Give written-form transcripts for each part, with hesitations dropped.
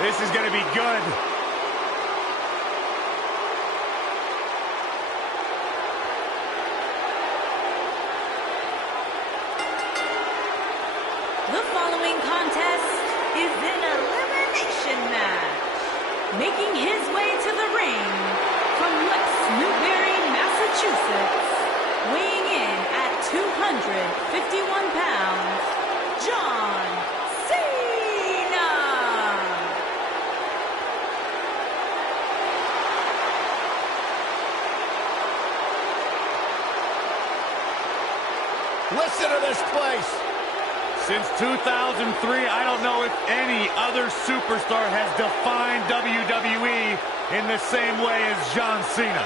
This is going to be good. The following contest is an elimination match. Making his way to the ring from West Newbury, Massachusetts, weighing in at 251 pounds, John Cena. Listen to this place. Since 2003, I don't know if any other superstar has defined WWE in the same way as John Cena.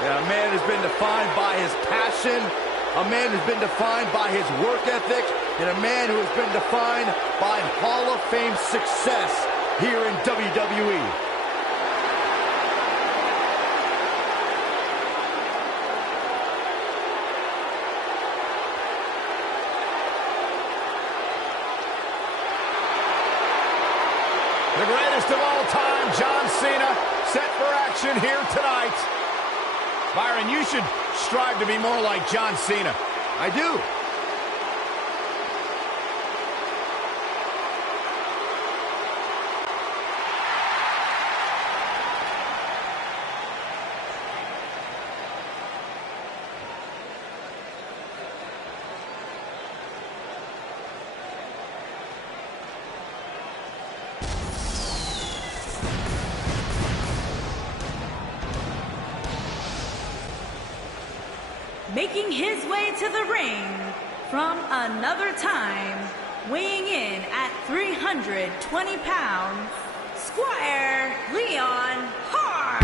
Yeah, a man who's been defined by his passion, a man who's been defined by his work ethic, and a man who has been defined by Hall of Fame success here in WWE. The greatest of all time, John Cena, set for action here tonight. Byron, you should strive to be more like John Cena. I do. Making his way to the ring from another time, weighing in at 320 pounds, Squire Leon Hart.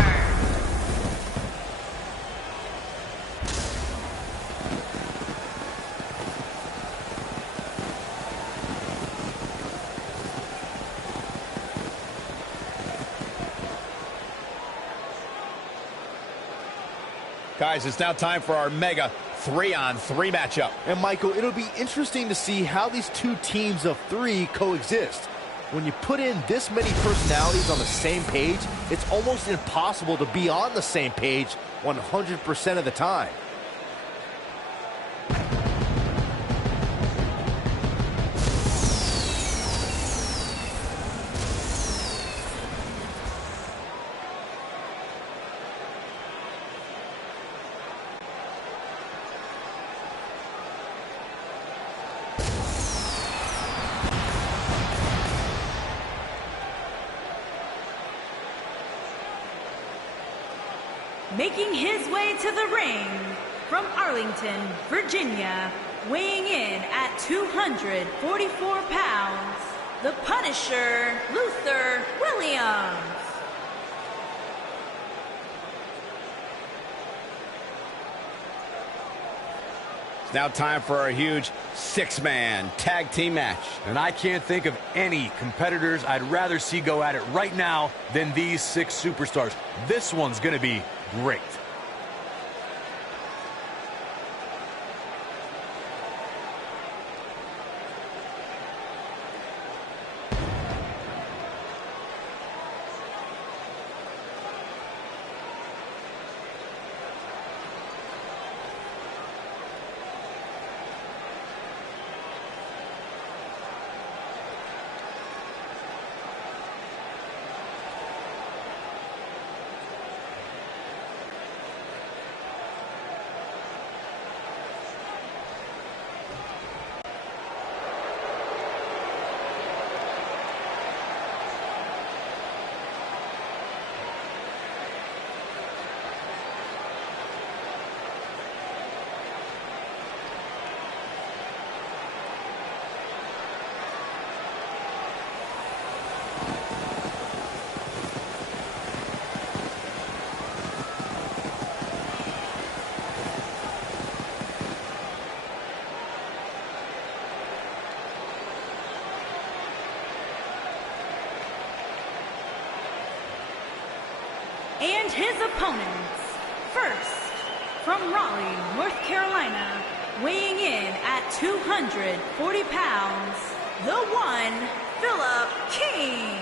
Guys, it's now time for our mega 3-on-3 matchup. And Michael, it'll be interesting to see how these two teams of three coexist. When you put in this many personalities on the same page, it's almost impossible to be on the same page 100% of the time. Making his way to the ring from Arlington, Virginia, weighing in at 244 pounds, the Punisher, Luther Williams. It's now time for our huge six-man tag team match. And I can't think of any competitors I'd rather see go at it right now than these six superstars. This one's going to be great. And his opponents, first, from Raleigh, North Carolina, weighing in at 240 pounds, the one, Philip King.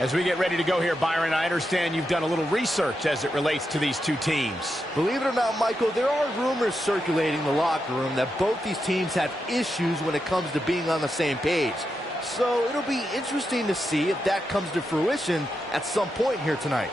As we get ready to go here, Byron, I understand you've done a little research as it relates to these two teams. Believe it or not, Michael, there are rumors circulating in the locker room that both these teams have issues when it comes to being on the same page. So it'll be interesting to see if that comes to fruition at some point here tonight.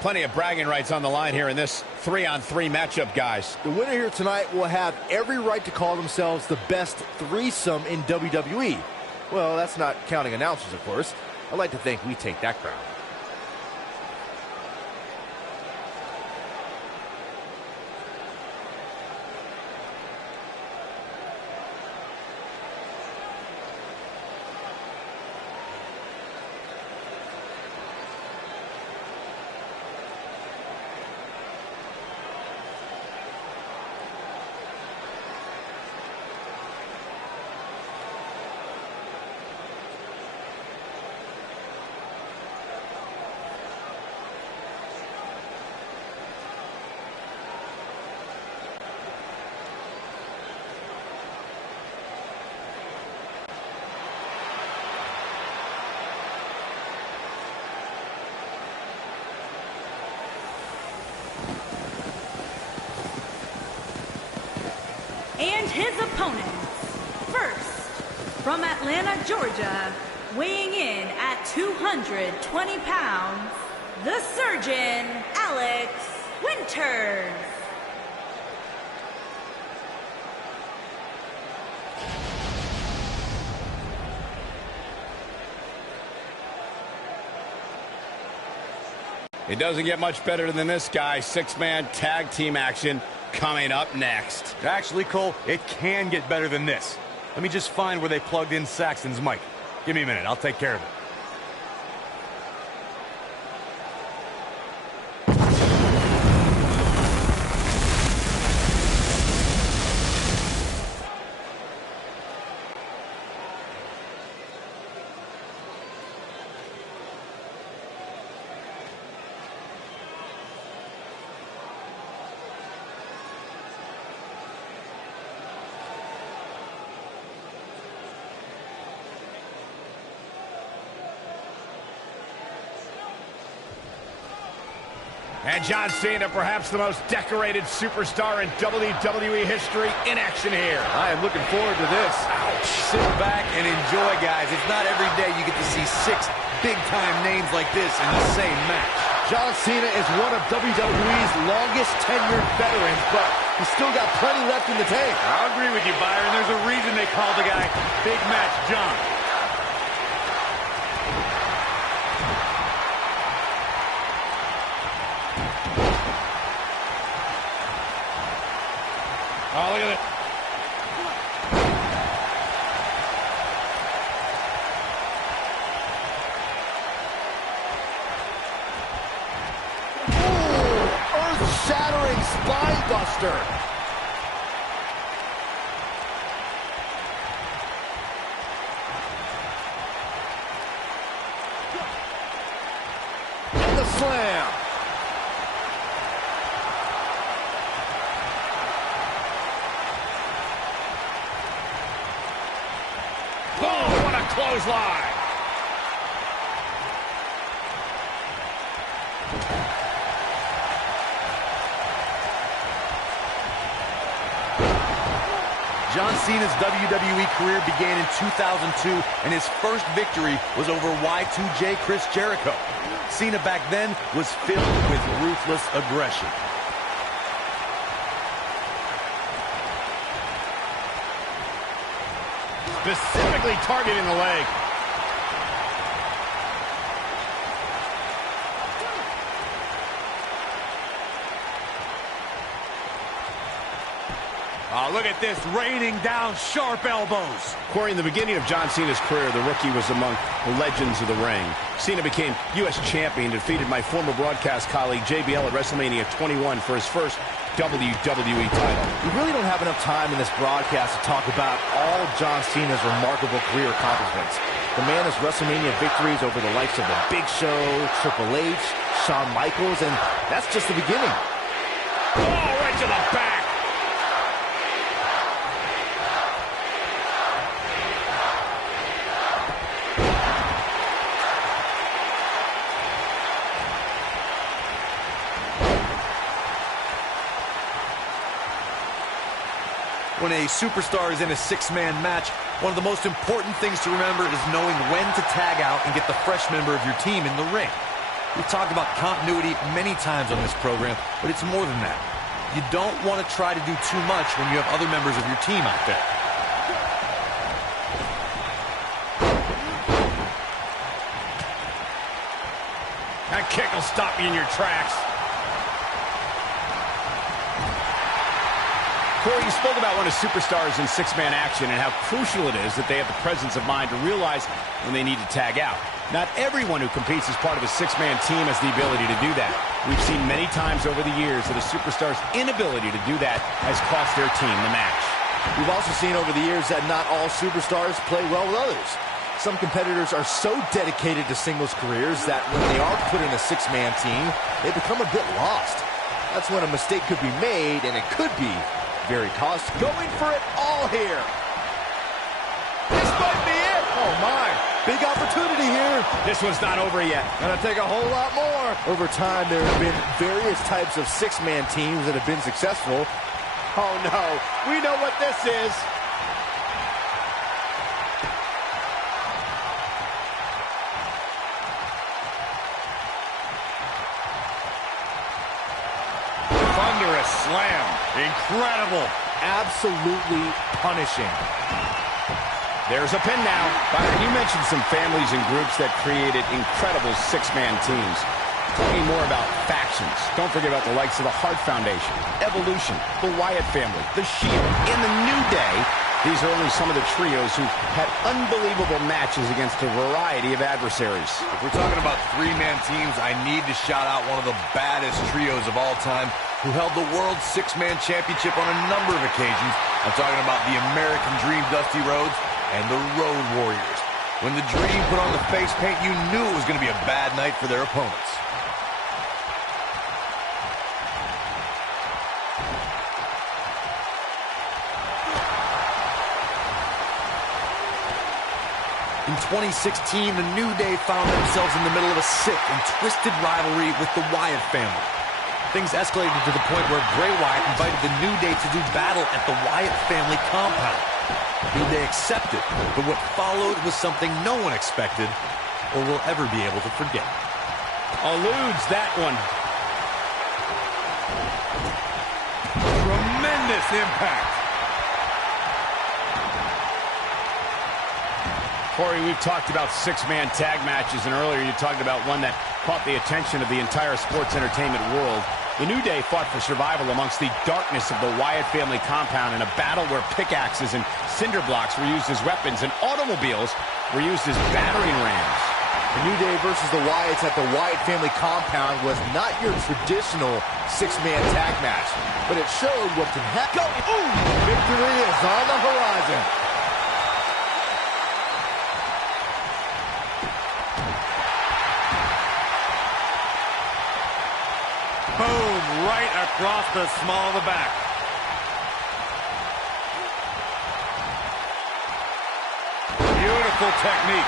Plenty of bragging rights on the line here in this 3-on-3 matchup, guys. The winner here tonight will have every right to call themselves the best threesome in WWE. Well, that's not counting announcers, of course. I like to think we take that crown. And his opponents, first, from Atlanta, Georgia, weighing in at 220 pounds, the Surgeon, Alex Winters. It doesn't get much better than this, guy. Six-man tag team action coming up next. Actually, Cole, it can get better than this. Let me just find where they plugged in Saxton's mic. Give me a minute. I'll take care of it. And John Cena, perhaps the most decorated superstar in WWE history, in action here. I am looking forward to this. Ouch. Sit back and enjoy, guys. It's not every day you get to see 6 big-time names like this in the same match. John Cena is one of WWE's longest tenured veterans, but he's still got plenty left in the tank. I'll agree with you, Byron. There's a reason they call the guy Big Match John. Oh, look at it. spine buster. And the slam. Oh, what a clothesline. John Cena's WWE career began in 2002, and his first victory was over Y2J Chris Jericho. Cena back then was filled with ruthless aggression. Specifically targeting the leg. Oh, look at this, raining down sharp elbows. Corey, in the beginning of John Cena's career, the rookie was among the legends of the ring. Cena became U.S. champion, defeated my former broadcast colleague JBL at WrestleMania 21 for his first WWE title. We really don't have enough time in this broadcast to talk about all John Cena's remarkable career accomplishments. The man has WrestleMania victories over the likes of The Big Show, Triple H, Shawn Michaels, and that's just the beginning. Oh, right to the back. When a superstar is in a six-man match, one of the most important things to remember is knowing when to tag out and get the fresh member of your team in the ring. We've talked about continuity many times on this program, but it's more than that. You don't want to try to do too much when you have other members of your team out there. That kick will stop you in your tracks. Corey, you spoke about one of superstars in six-man action and how crucial it is that they have the presence of mind to realize when they need to tag out. Not everyone who competes as part of a six-man team has the ability to do that. We've seen many times over the years that a superstar's inability to do that has cost their team the match. We've also seen over the years that not all superstars play well with others. Some competitors are so dedicated to singles careers that when they are put in a six-man team, they become a bit lost. That's when a mistake could be made, and it could be very costly. Going for it all here. This might be it. Oh, my. Big opportunity here. This one's not over yet. Gonna take a whole lot more. Over time, there have been various types of six-man teams that have been successful. Oh, no. We know what this is. Thunderous slam. Incredible. Absolutely punishing. There's a pin now. Byron, you mentioned some families and groups that created incredible six-man teams. Talking more about factions. Don't forget about the likes of the Hart Foundation, Evolution, the Wyatt family, the Shield, and the New Day. These are only some of the trios who had unbelievable matches against a variety of adversaries. If we're talking about three-man teams, I need to shout out one of the baddest trios of all time who held the World Six-Man Championship on a number of occasions. I'm talking about the American Dream Dusty Rhodes and the Road Warriors. When the Dream put on the face paint, you knew it was going to be a bad night for their opponents. In 2016, the New Day found themselves in the middle of a sick and twisted rivalry with the Wyatt family. Things escalated to the point where Bray Wyatt invited the New Day to do battle at the Wyatt family compound. New Day accepted, but what followed was something no one expected or will ever be able to forget. Eludes that one. Tremendous impact. Corey, we've talked about six-man tag matches, and earlier you talked about one that caught the attention of the entire sports entertainment world. The New Day fought for survival amongst the darkness of the Wyatt family compound in a battle where pickaxes and cinder blocks were used as weapons and automobiles were used as battering rams. The New Day versus the Wyatts at the Wyatt family compound was not your traditional six-man tag match, but it showed what can happen. Victory is on the horizon. Boom, right across the small of the back. Beautiful technique.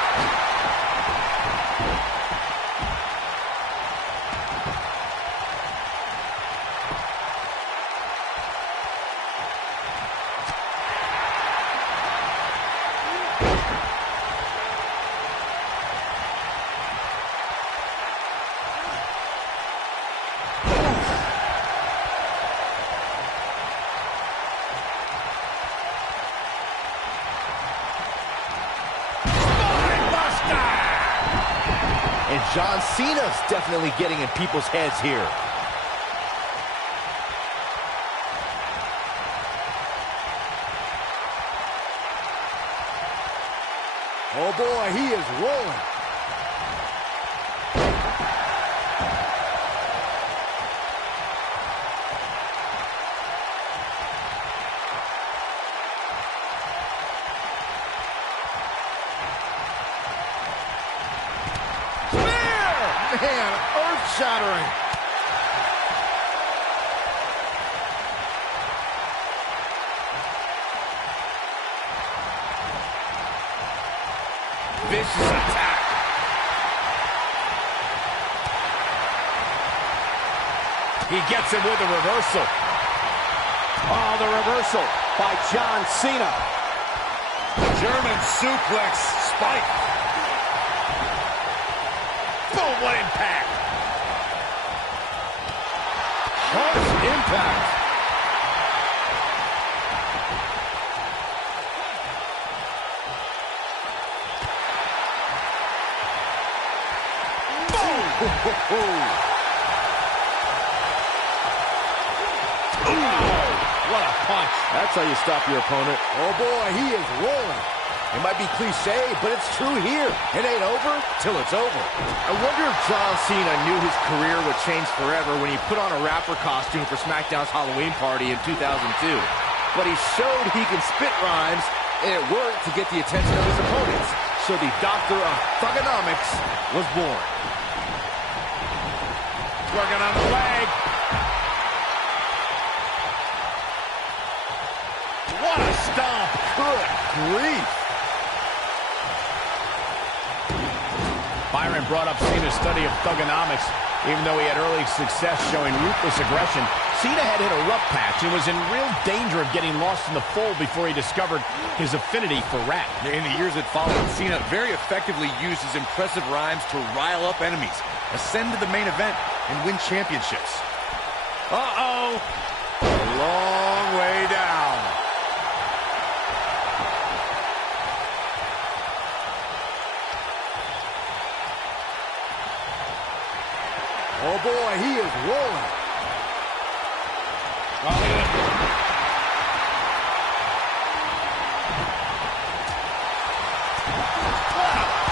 And John Cena's definitely getting in people's heads here. Oh boy, he is rolling. Man, earth-shattering. Vicious attack. He gets him with a reversal. Oh, the reversal by John Cena. German suplex spike. Boom, what impact. Harsh impact. What a punch. That's how you stop your opponent. Oh boy, he is rolling. It might be cliche, but it's true here. It ain't over till it's over. I wonder if John Cena knew his career would change forever when he put on a rapper costume for SmackDown's Halloween party in 2002. But he showed he can spit rhymes, and it worked to get the attention of his opponents. So the Doctor of Thugonomics was born. Working on the leg. What a stomp. Good grief. Byron brought up Cena's study of thugonomics. Even though he had early success showing ruthless aggression, Cena had hit a rough patch and was in real danger of getting lost in the fold before he discovered his affinity for rap. In the years that followed, Cena very effectively used his impressive rhymes to rile up enemies, ascend to the main event, and win championships. Uh-oh. A long way down. Oh boy, he is rolling. What a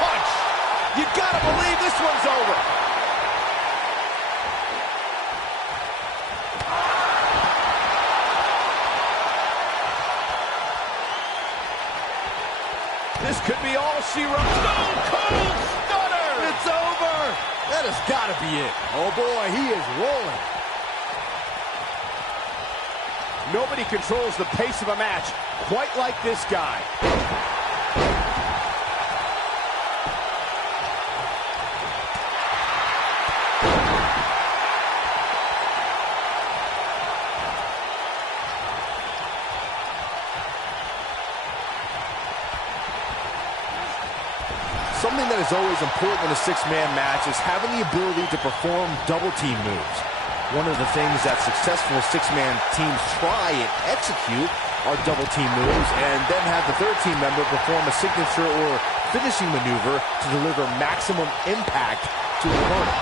punch. You gotta believe this one's over. This could be all she wrote. Stone Cold Stunner. It's over. That has got to be it. Oh, boy, he is rolling. Nobody controls the pace of a match quite like this guy. Something that is always important in a six-man match is having the ability to perform double-team moves. One of the things that successful six-man teams try and execute are double-team moves, and then have the third team member perform a signature or finishing maneuver to deliver maximum impact to the opponent.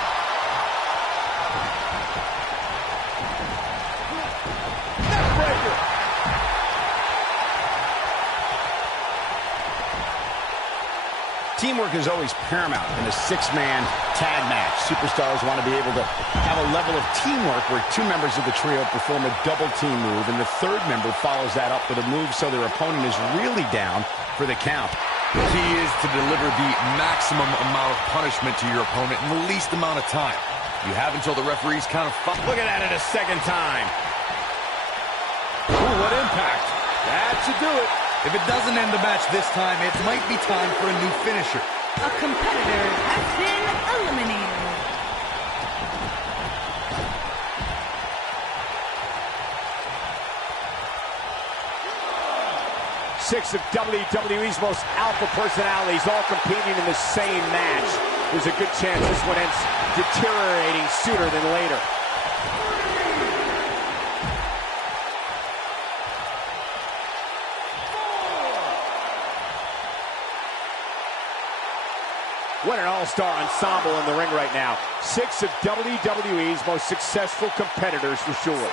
Neckbreaker! Teamwork is always paramount in a six-man tag match. Superstars want to be able to have a level of teamwork where two members of the trio perform a double team move, and the third member follows that up with a move so their opponent is really down for the count. The key is to deliver the maximum amount of punishment to your opponent in the least amount of time. You have until the referees count of 5. Look at that a second time. Ooh, what impact. That should do it. If it doesn't end the match this time, it might be time for a new finisher. A competitor has been eliminated. Six of WWE's most alpha personalities all competing in the same match. There's a good chance this one ends deteriorating sooner than later. What an all-star ensemble in the ring right now. Six of WWE's most successful competitors for sure.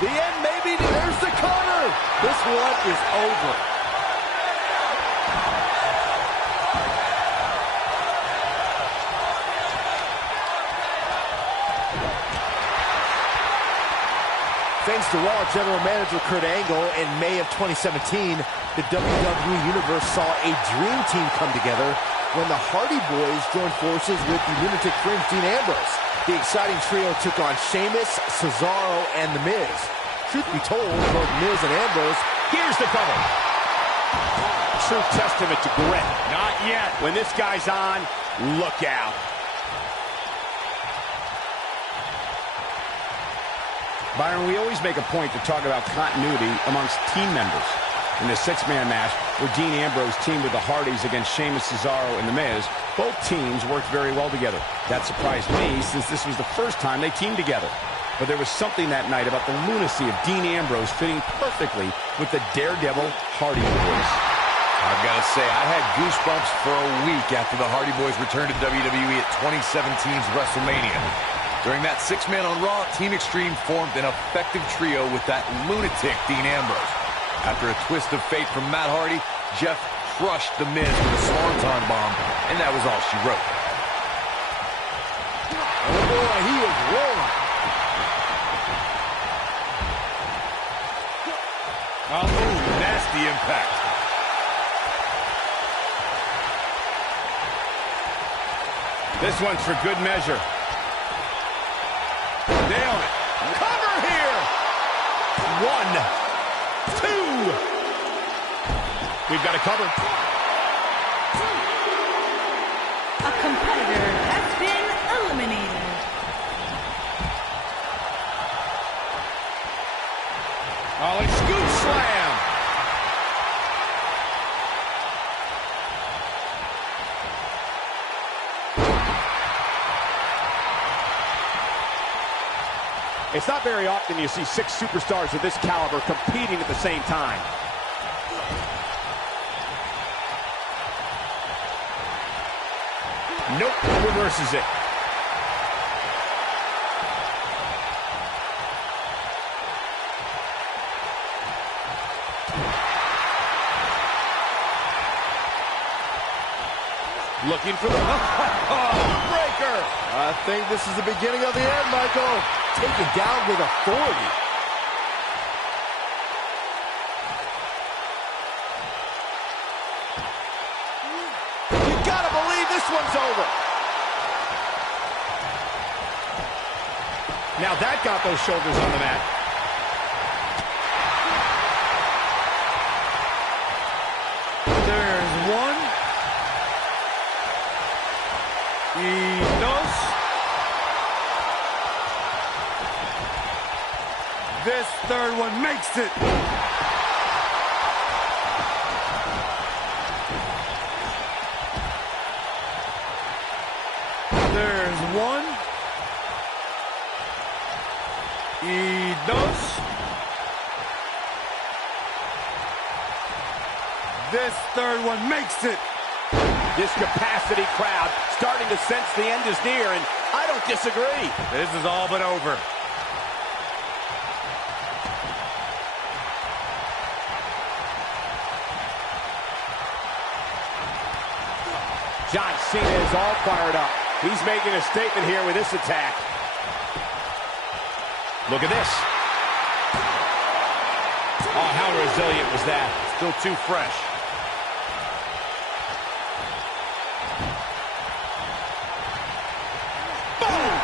The end, maybe. There's the corner. This one is over. Thanks to Raw General Manager Kurt Angle, in May of 2017, the WWE Universe saw a dream team come together when the Hardy Boys joined forces with the lunatic fringe Dean Ambrose. The exciting trio took on Sheamus, Cesaro, and The Miz. Truth be told, both Miz and Ambrose... Here's the cover. True testament to grit. Not yet. When this guy's on, look out. Byron, we always make a point to talk about continuity amongst team members. In the six-man match, where Dean Ambrose teamed with the Hardys against Sheamus, Cesaro, and The Miz, both teams worked very well together. That surprised me, since this was the first time they teamed together. But there was something that night about the lunacy of Dean Ambrose fitting perfectly with the daredevil Hardy Boys. I've got to say, I had goosebumps for a week after the Hardy Boys returned to WWE at 2017's WrestleMania. During that six-man on Raw, Team Extreme formed an effective trio with that lunatic Dean Ambrose. After a twist of fate from Matt Hardy, Jeff crushed The Miz with a Swanton bomb, and that was all she wrote. Oh boy, he is rolling. Oh, nasty impact. This one's for good measure. Nailed it. Cover here. 1, 2. We've got a cover. A competitor has been eliminated. Ollie scoop slam. It's not very often you see six superstars of this caliber competing at the same time. Nope, reverses it. Looking for the breaker. I think this is the beginning of the end, Michael. Taken down with authority. You gotta believe this one's over. Now that got those shoulders on the mat. There's one. Y dos. This third one makes it. There's one. Y dos. This third one makes it. This capacity crowd starting to sense the end is near, and I don't disagree. This is all but over. John Cena is all fired up. He's making a statement here with this attack. Look at this. Oh, how resilient was that? Still too fresh.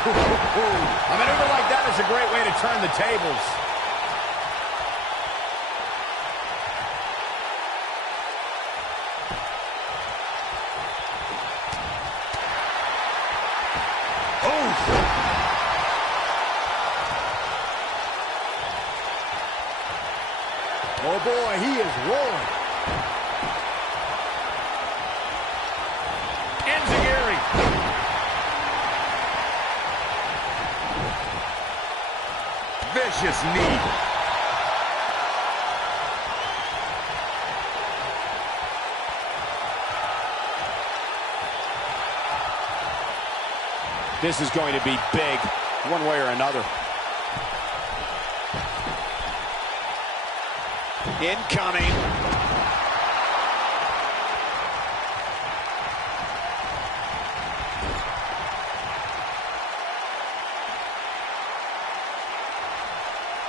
A maneuver like that is a great way to turn the tables. Oh boy, he is rolling. Enziguri. Vicious knee. This is going to be big, one way or another. Incoming.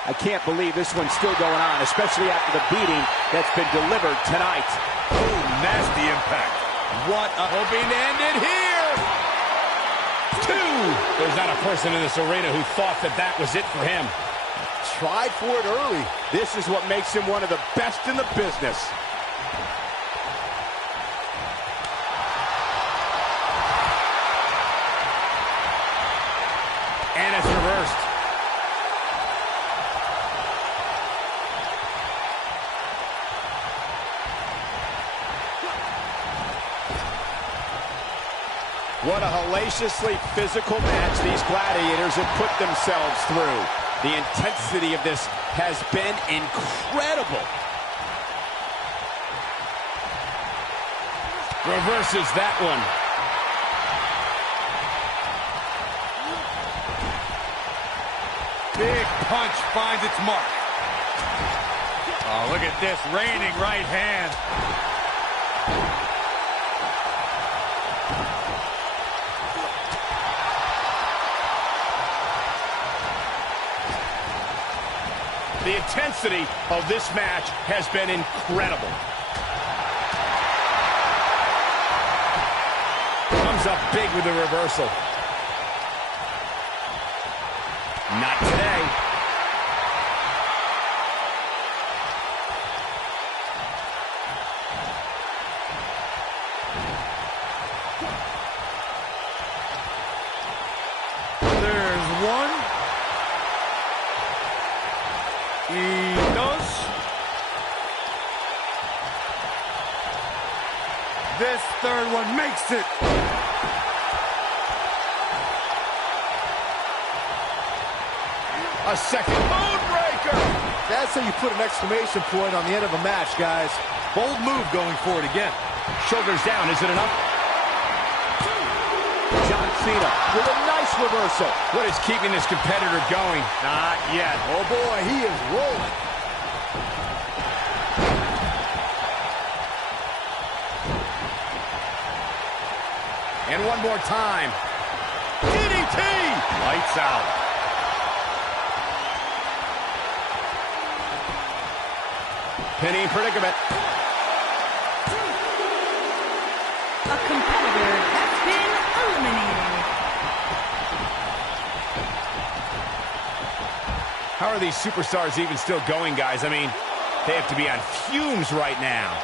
I can't believe this one's still going on, especially after the beating that's been delivered tonight. Oh, nasty impact. What a... hoping to end it here. 2. There's not a person in this arena who thought that that was it for him. Tried for it early. This is what makes him one of the best in the business. And it's reversed. What a hellaciously physical match these gladiators have put themselves through. The intensity of this has been incredible. Reverses that one. Big punch finds its mark. Oh, look at this reigning right hand. The intensity of this match has been incredible. Comes up big with the reversal. Not today. There's one. He does. This third one makes it. A second bone breaker. That's how you put an exclamation point on the end of a match, guys. Bold move going forward again. Shoulders down, is it enough? John Cena with a nice reversal. What is keeping this competitor going? Not yet. Oh boy, he is rolling. And one more time. DDT! Lights out. Pinning predicament. A competitor has been eliminated. How are these superstars even still going, guys? I mean, they have to be on fumes right now.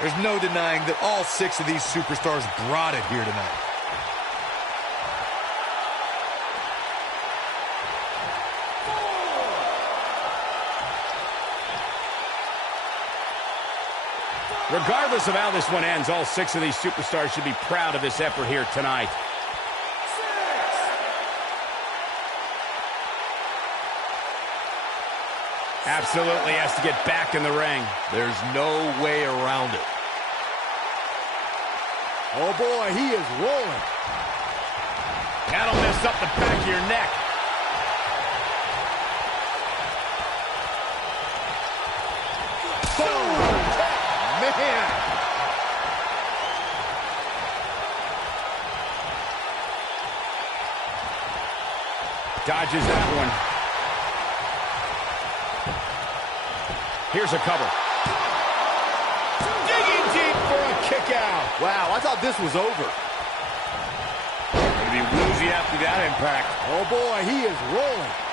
There's no denying that all 6 of these superstars brought it here tonight. Regardless of how this one ends, all 6 of these superstars should be proud of this effort here tonight. Absolutely has to get back in the ring. There's no way around it. Oh boy, he is rolling. That'll mess up the back of your neck. Man. Dodges that one. Here's a cover. Digging deep for a kick out. Wow, I thought this was over. Gonna be woozy after that impact. Oh boy, he is rolling.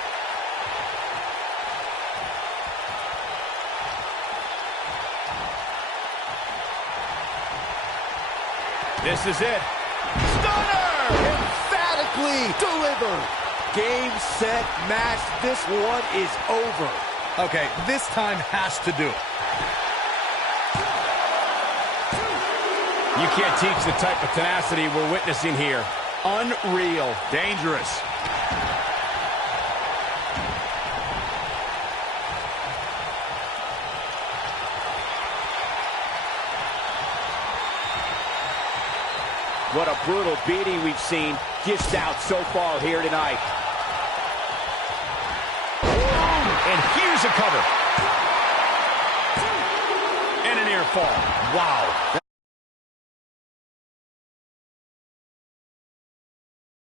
This is it. Stunner! Emphatically delivered. Game, set, match. This one is over. Okay, this time has to do it. You can't teach the type of tenacity we're witnessing here. Unreal. Dangerous. What a brutal beating we've seen dished out so far here tonight. And here's a cover. And a near fall. Wow.